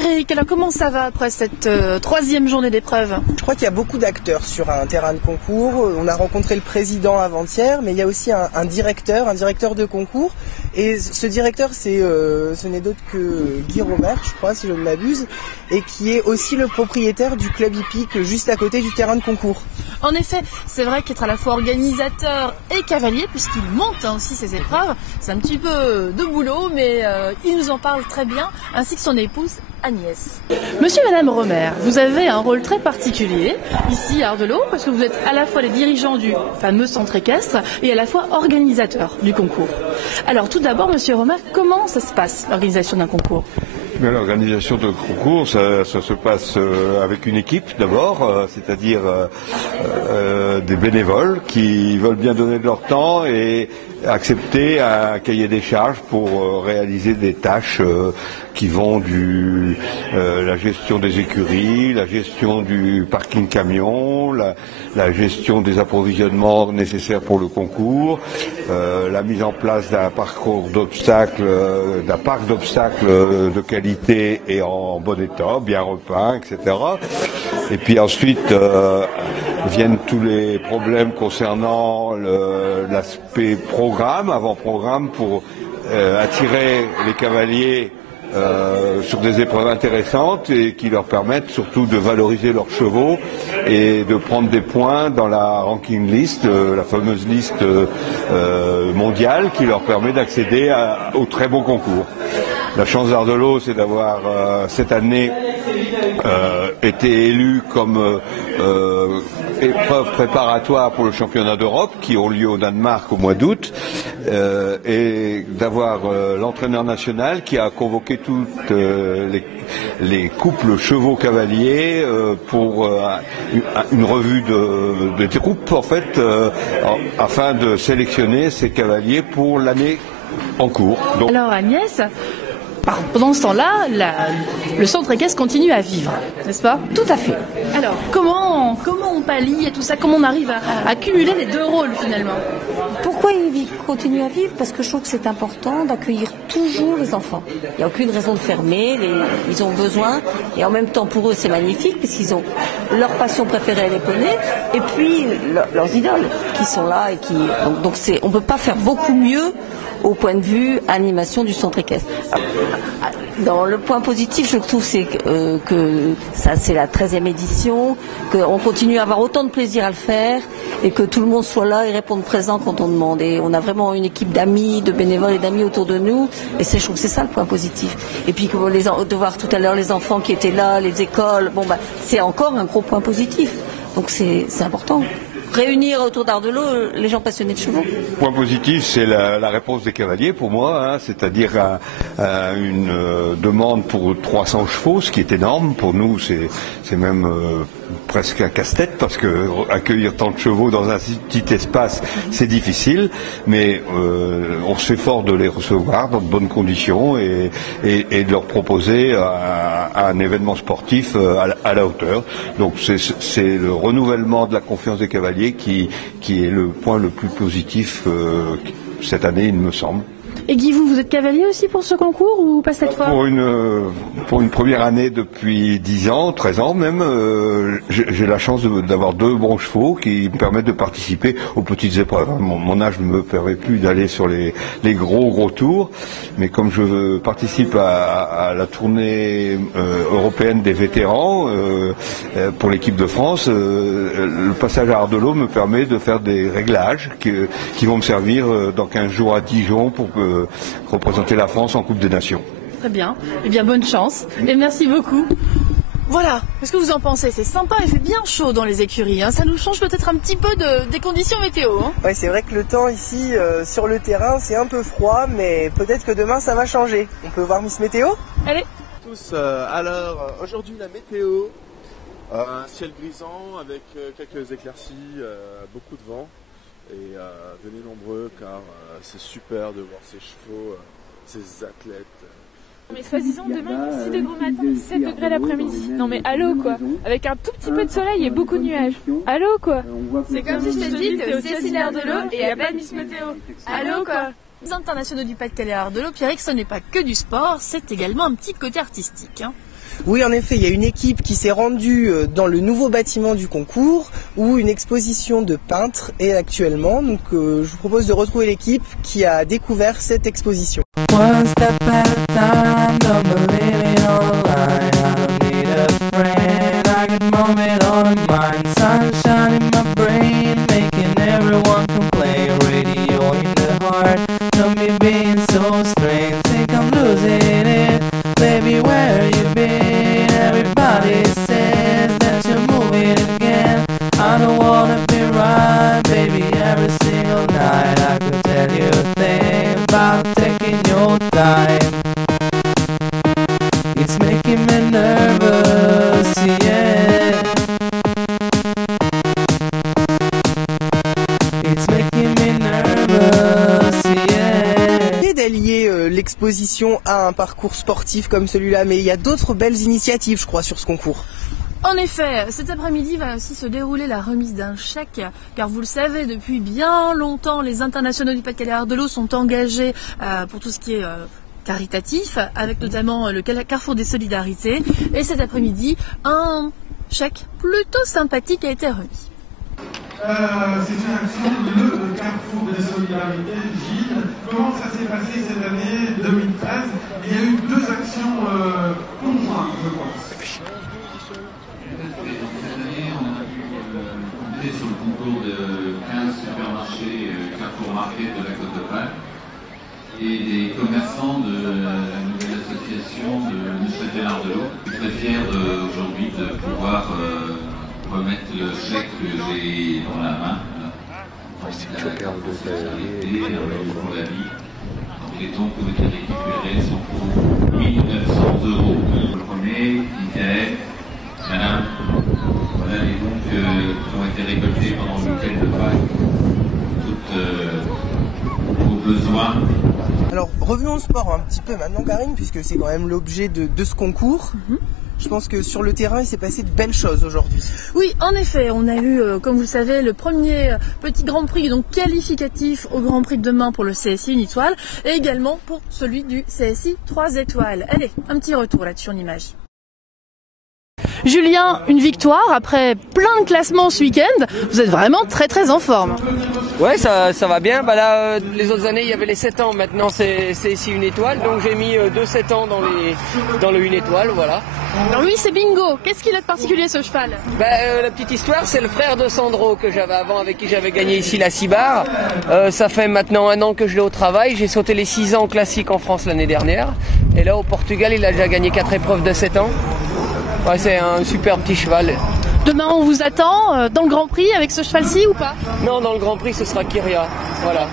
Pierrick, alors comment ça va après cette troisième journée d'épreuve? Je crois qu'il y a beaucoup d'acteurs sur un terrain de concours. On a rencontré le président avant-hier, mais il y a aussi un directeur de concours. Et ce directeur, ce n'est d'autre que Guy Romer, je crois, si je ne m'abuse, et qui est aussi le propriétaire du club hippique juste à côté du terrain de concours. En effet, c'est vrai qu'être à la fois organisateur et cavalier, puisqu'il monte aussi ses épreuves, c'est un petit peu de boulot, mais il nous en parle très bien, ainsi que son épouse Agnès. Monsieur et Madame Romer, vous avez un rôle très particulier ici à Ardelot, parce que vous êtes à la fois les dirigeants du fameux centre équestre et à la fois organisateurs du concours. Alors tout d'abord, Monsieur Romer, comment ça se passe, l'organisation d'un concours? L'organisation de concours, ça se passe avec une équipe d'abord, c'est-à-dire des bénévoles qui veulent bien donner de leur temps et accepter un cahier des charges pour réaliser des tâches qui vont la gestion des écuries, la gestion du parking camion, la gestion des approvisionnements nécessaires pour le concours, la mise en place d'un parcours d'obstacles, d'un parc d'obstacles de qualité et en bon état, bien repeint, etc. Et puis ensuite viennent tous les problèmes concernant l'aspect programme, avant-programme, pour attirer les cavaliers sur des épreuves intéressantes et qui leur permettent surtout de valoriser leurs chevaux et de prendre des points dans la ranking list, la fameuse liste mondiale qui leur permet d'accéder au très beau concours. La chance d'Ardelot, c'est d'avoir cette année été élu comme épreuve préparatoire pour le championnat d'Europe qui ont lieu au Danemark au mois d'août et d'avoir l'entraîneur national qui a convoqué toutes les couples chevaux-cavaliers pour une revue de troupes en fait afin de sélectionner ces cavaliers pour l'année en cours. Donc... Alors Agnès, pendant ce temps-là, le centre équestre continue à vivre, n'est-ce pas? Tout à fait. Alors, comment on pallie et tout ça? Comment on arrive à cumuler les deux rôles finalement? Pourquoi il continue à vivre? Parce que je trouve que c'est important d'accueillir toujours les enfants. Il n'y a aucune raison de fermer, ils ont besoin. Et en même temps, pour eux, c'est magnifique, parce qu'ils ont leur passion préférée, les poneys, et puis leurs idoles qui sont là. Donc on ne peut pas faire beaucoup mieux au point de vue animation du centre équestre. Dans le point positif, je trouve, c'est que ça, c'est la 13e édition, qu'on continue à avoir autant de plaisir à le faire et que tout le monde soit là et réponde présent quand on demande. Et on a vraiment une équipe d'amis, de bénévoles et d'amis autour de nous. Et je trouve que c'est ça le point positif. Et puis de voir tout à l'heure les enfants qui étaient là, les écoles, c'est encore un gros point positif. Donc c'est important. Réunir autour d'Ardelot les gens passionnés de chevaux. Point positif, c'est la réponse des cavaliers pour moi, c'est-à-dire une demande pour 300 chevaux, ce qui est énorme. Pour nous, c'est même presque un casse-tête parce que accueillir tant de chevaux dans un petit espace, c'est difficile, mais on s'efforce de les recevoir dans de bonnes conditions et de leur proposer un événement sportif à la hauteur. Donc c'est le renouvellement de la confiance des cavaliers qui est le point le plus positif cette année, il me semble. Et Guy, vous êtes cavalier aussi pour ce concours ou pas cette fois? Pour une première année depuis 10 ans, 13 ans même, j'ai la chance d'avoir 2 bons chevaux qui me permettent de participer aux petites épreuves. Mon âge ne me permet plus d'aller sur les gros tours, mais comme je participe à la tournée européenne des vétérans pour l'équipe de France, le passage à Ardelot me permet de faire des réglages qui vont me servir dans 15 jours à Dijon pour représenter la France en Coupe des Nations. Très bien. Eh bien, bonne chance. Et merci beaucoup. Voilà. Qu'est-ce que vous en pensez? C'est sympa, il fait bien chaud dans les écuries. Ça nous change peut-être un petit peu des conditions météo. Ouais, c'est vrai que le temps ici, sur le terrain, c'est un peu froid, mais peut-être que demain, ça va changer. On peut voir Miss Météo? Allez. Tous, alors, aujourd'hui, la météo. Un ciel grisant avec quelques éclaircies, beaucoup de vent. Et venez nombreux car c'est super de voir ces chevaux, ces athlètes. Mais soi-disant demain 6 degrés au matin, 7 degrés l'après-midi. Non mais allô quoi, avec un tout petit peu de soleil et beaucoup de nuages. Allô quoi. C'est comme si je te dis t'es au Cécile Ardelot et il n'y a pas de Miss Météo. Allô quoi. Les internationaux du Pas-de-Calais à Ardelot, Pierrick, ce n'est pas que du sport, c'est également un petit côté artistique. Oui, en effet, il y a une équipe qui s'est rendue dans le nouveau bâtiment du concours où une exposition de peintres est actuellement. Donc je vous propose de retrouver l'équipe qui a découvert cette exposition. One step at a time, don't believe it online. I don't need a friend, I got moment on my mind. Sunshine in my brain, making everyone complain. Radio in the heart, don't be being so strange. Think I'm losing it, baby, where you been? Everybody says that you're moving again. I don't wanna be right, baby, every single night. I could tell you a thing about taking your time. It's making me nervous, yeah. It's making me nervous, yeah. Et d'allier l'exposition à un parcours sportif comme celui-là, mais il y a d'autres belles initiatives, je crois, sur ce concours. En effet, cet après-midi va aussi se dérouler la remise d'un chèque, car vous le savez, depuis bien longtemps, les internationaux du Pas-de-Calais Ardelot sont engagés pour tout ce qui est caritatif, avec notamment le Carrefour des Solidarités. Et cet après-midi, un chèque plutôt sympathique a été remis. C'est une action de Carrefour des Solidarités, Gilles. Comment ça s'est passé cette année 2013? Il y a eu 2 actions conjointes, je pense. Sur le concours de 15 supermarchés Carrefour Market de la Côte d'Opale et des commerçants de la nouvelle association de Neuchâtel Ardelot. Je suis très fier aujourd'hui de pouvoir remettre le chèque que j'ai dans la main. La solidarité pour la vie. Donc les dons qui ont été récupérés sont pour 1 900 €. Le premier, Michael, madame. Voilà les dons qui ont été récoltés pendant le week-end de Pâques, tous vos besoins. Alors revenons au sport un petit peu maintenant, Karine, puisque c'est quand même l'objet de ce concours. Je pense que sur le terrain, il s'est passé de belles choses aujourd'hui. Oui, en effet, on a eu, comme vous le savez, le premier petit Grand Prix donc qualificatif au Grand Prix de demain pour le CSI 1 étoile et également pour celui du CSI 3 étoiles. Allez, un petit retour là-dessus en image. Julien, une victoire après plein de classements ce week-end. Vous êtes vraiment très en forme. Ouais, ça va bien. Bah là, les autres années, il y avait les 7 ans. Maintenant, c'est ici 1 étoile. Donc j'ai mis 2-7 ans dans le 1 étoile, voilà. Alors lui, c'est Bingo. Qu'est-ce qu'il a de particulier ce cheval? La petite histoire, c'est le frère de Sandro que j'avais avant, avec qui j'avais gagné ici la Cibar. Ça fait maintenant 1 an que je l'ai au travail. J'ai sauté les 6 ans classiques en France l'année dernière. Et là, au Portugal, il a déjà gagné 4 épreuves de 7 ans. Ouais, c'est un super petit cheval. Demain, on vous attend dans le Grand Prix avec ce cheval-ci ou pas? Non, dans le Grand Prix, ce sera Kyria. Voilà.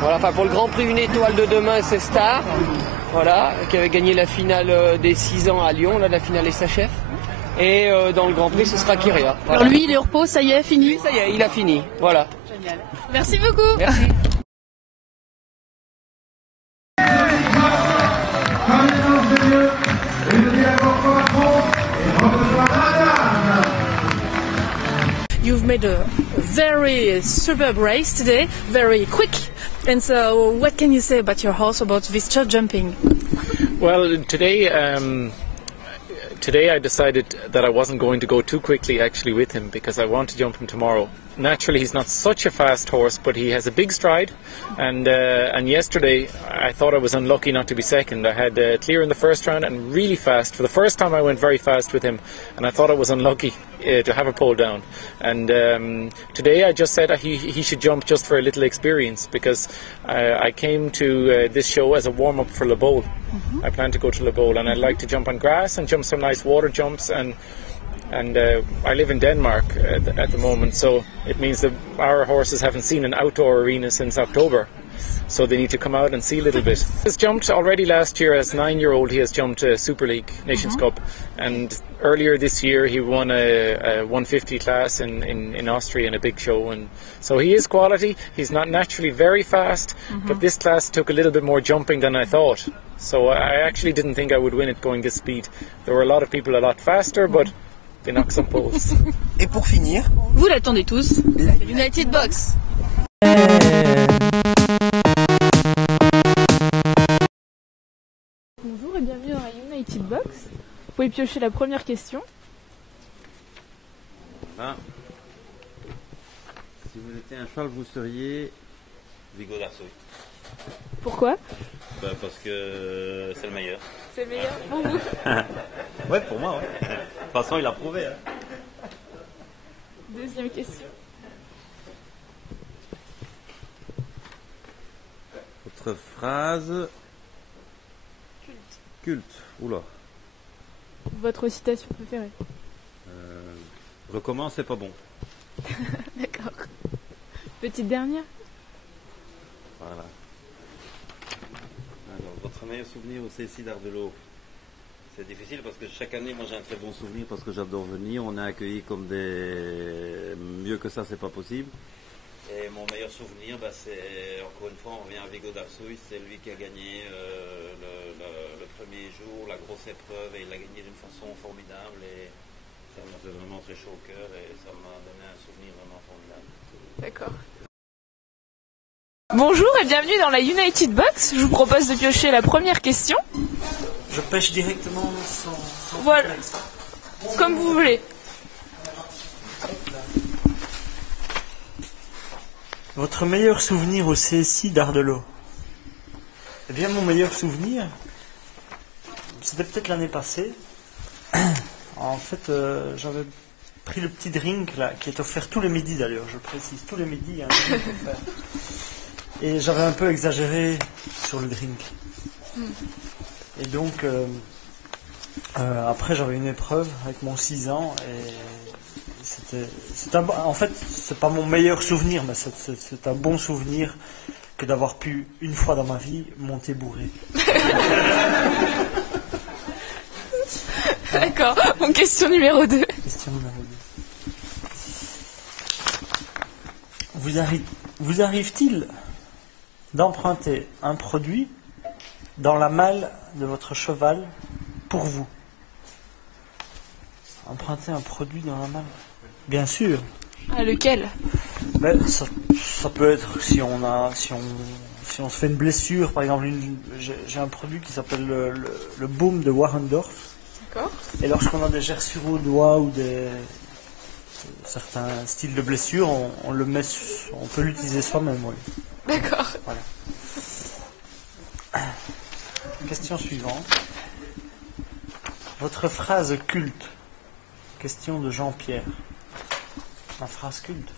Voilà. Enfin, pour le Grand Prix 1 étoile de demain, c'est Star. Voilà, qui avait gagné la finale des 6 ans à Lyon. Là, la finale s'achève. Et dans le Grand Prix, ce sera Kyria. Voilà. Alors lui, il est au repos, ça y est, fini? Oui, ça y est, il a fini. Voilà. Génial. Merci beaucoup. Merci. You've made a very superb race today, very quick. And so, what can you say about your horse, about Vischer jumping? Well, today I decided that I wasn't going to go too quickly actually with him because I want to jump him tomorrow. Naturally, he's not such a fast horse, but he has a big stride. And yesterday, I thought I was unlucky not to be second. I had clear in the first round and really fast. For the first time, I went very fast with him, and I thought I was unlucky to have a pole down. And today, I just said he should jump just for a little experience because I came to this show as a warm-up for Le Bowl. I plan to go to Le Bowl, and I'd like to jump on grass and jump some nice water jumps. And I live in Denmark at the moment, so it means that our horses haven't seen an outdoor arena since October. So they need to come out and see a little bit. He's jumped already last year as 9-year-old. He has jumped Super League Nations Cup, and earlier this year he won a 150 class in Austria in a big show. And so he is quality. He's not naturally very fast, but this class took a little bit more jumping than I thought. So I actually didn't think I would win it going this speed. There were a lot of people a lot faster, but they knocked some poles. Et pour finir, vous l'attendez tous, la United Box. Bonjour et bienvenue dans la United Box. pouvez piocher la première question. Si vous étiez un cheval, vous seriez Vigo d'Arsoy. Pourquoi? Parce que c'est le meilleur. C'est le meilleur pour vous? Ouais, pour moi, ouais. De toute façon, il a prouvé. Hein. Deuxième question. Votre phrase culte. Oula. Votre citation préférée? Recommence, c'est pas bon. D'accord. Petite dernière. Voilà. Alors, votre meilleur souvenir au CSI d'Ardelot? C'est difficile parce que chaque année, moi j'ai un très bon souvenir parce que j'adore venir. On est accueillis comme des... Mieux que ça, c'est pas possible. Et mon meilleur souvenir, c'est, encore une fois, on revient à Vigo d'Arsoy, c'est lui qui a gagné le premier jour, la grosse épreuve, et il l'a gagné d'une façon formidable. Et ça m'a fait vraiment très chaud au cœur et ça m'a donné un souvenir vraiment formidable. D'accord. Bonjour et bienvenue dans la United Box. Je vous propose de piocher la première question. Je pêche directement sans voilà. Comme vous voulez. Votre meilleur souvenir au CSI d'Ardelot? Eh bien, mon meilleur souvenir, c'était peut-être l'année passée. En fait, j'avais pris le petit drink là, qui est offert tous les midis d'ailleurs, je précise, tous les midis il y a un drink offert. Et j'avais un peu exagéré sur le drink. Et donc, après j'avais une épreuve avec mon 6 ans et en fait, c'est pas mon meilleur souvenir, mais c'est un bon souvenir que d'avoir pu, une fois dans ma vie, monter bourré. D'accord. Bon, question numéro 2. Question numéro 2. Vous arrive-t-il d'emprunter un produit dans la malle de votre cheval pour vous? Emprunter un produit dans la malle? Bien sûr. Ah, lequel? Ben, ça peut être si on se fait une blessure, par exemple, j'ai un produit qui s'appelle le Baume de Warendorf. D'accord. Et lorsqu'on a des gerçures au doigt ou certains styles de blessures, on peut l'utiliser soi-même, oui. D'accord. Voilà. Question suivante. Votre phrase culte. Question de Jean-Pierre. Ma phrase culte.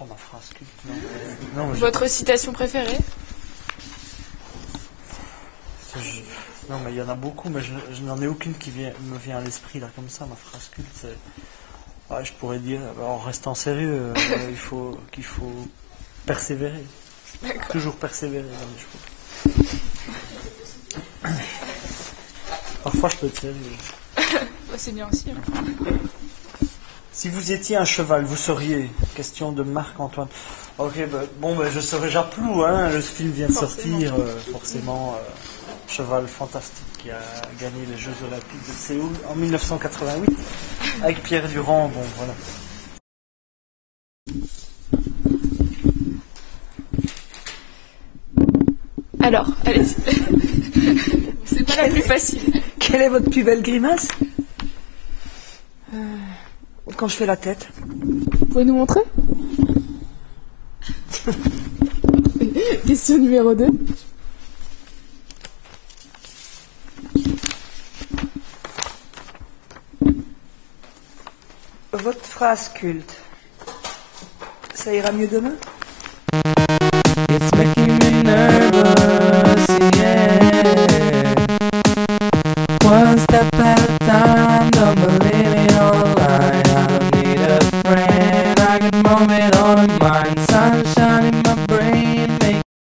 Oh, ma phrase culte. Non, votre citation préférée? Non, mais il y en a beaucoup, mais je n'en ai aucune qui me vient à l'esprit, là, comme ça. Ma phrase culte, c'est... Ouais, je pourrais dire, en restant sérieux, qu'il faut persévérer. D'accord. Toujours persévérer dans les choses. Parfois, je peux être sérieux. C'est bien aussi. Hein. Si vous étiez un cheval, vous seriez... Question de Marc-Antoine. Ok, je serais Japlou, hein. Le film vient de sortir, forcément. Cheval fantastique qui a gagné les Jeux Olympiques de Séoul en 1988 avec Pierre Durand. Bon, voilà. Alors, allez-y. C'est pas la plus facile. Quelle est votre plus belle grimace? Quand je fais la tête. Vous pouvez nous montrer? Question numéro 2. Votre phrase culte. Ça ira mieux demain? It's making me nervous, yeah. One step back.